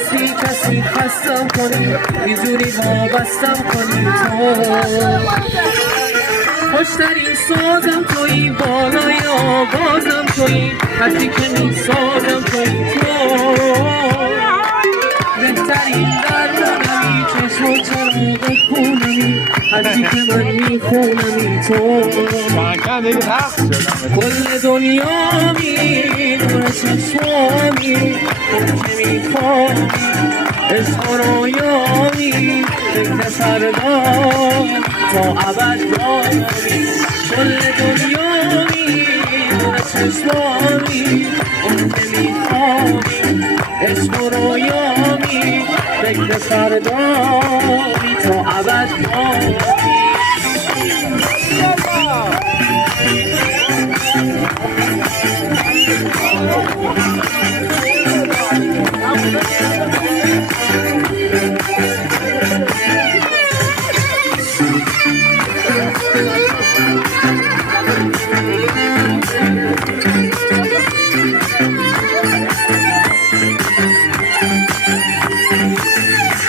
از بی کسی خستم کنی اینجوری وابستم کنی تو خوشترین سازم تویی بالای آوازم تویی حتی که میسازم تویی تو بهترین درمونمی چشم و چراغ خونمی هرچی که من میخونمی تو کل دنیامی نور چشمامی اون که میخوامی عشق و رویامی فکر فردا تا ابد داری کل دنیامی نور چشمامی اون که میخوامی عشق و رویامی فکر فردایی تا ابد داری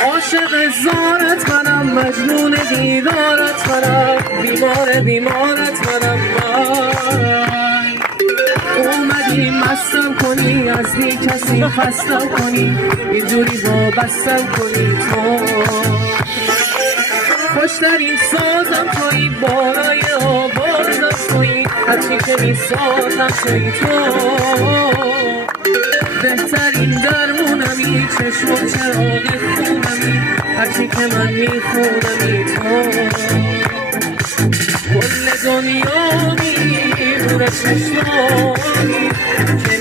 عاشق زارت منم مجنون دیدارت منم بیمارت منم من اومدی مستم کنی از بی کسی خستم کنی اینجوری وابستم کنی تو خوشترین سازم تویی بالای آوازم تویی هرچی که میسازم تویی تو بهترین درمونمی چشم و چراغ خونمی هرچی که من میخونمی تو کل دنیامی نور چشمانی که